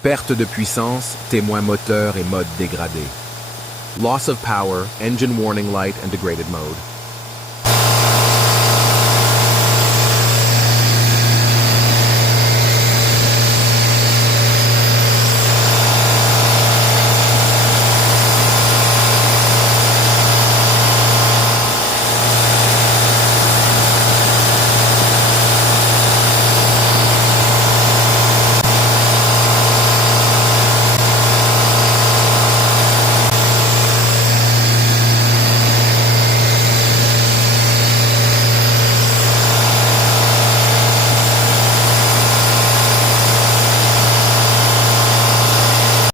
Perte de puissance, témoin moteur et mode dégradé. Loss of power, engine warning light and degraded mode.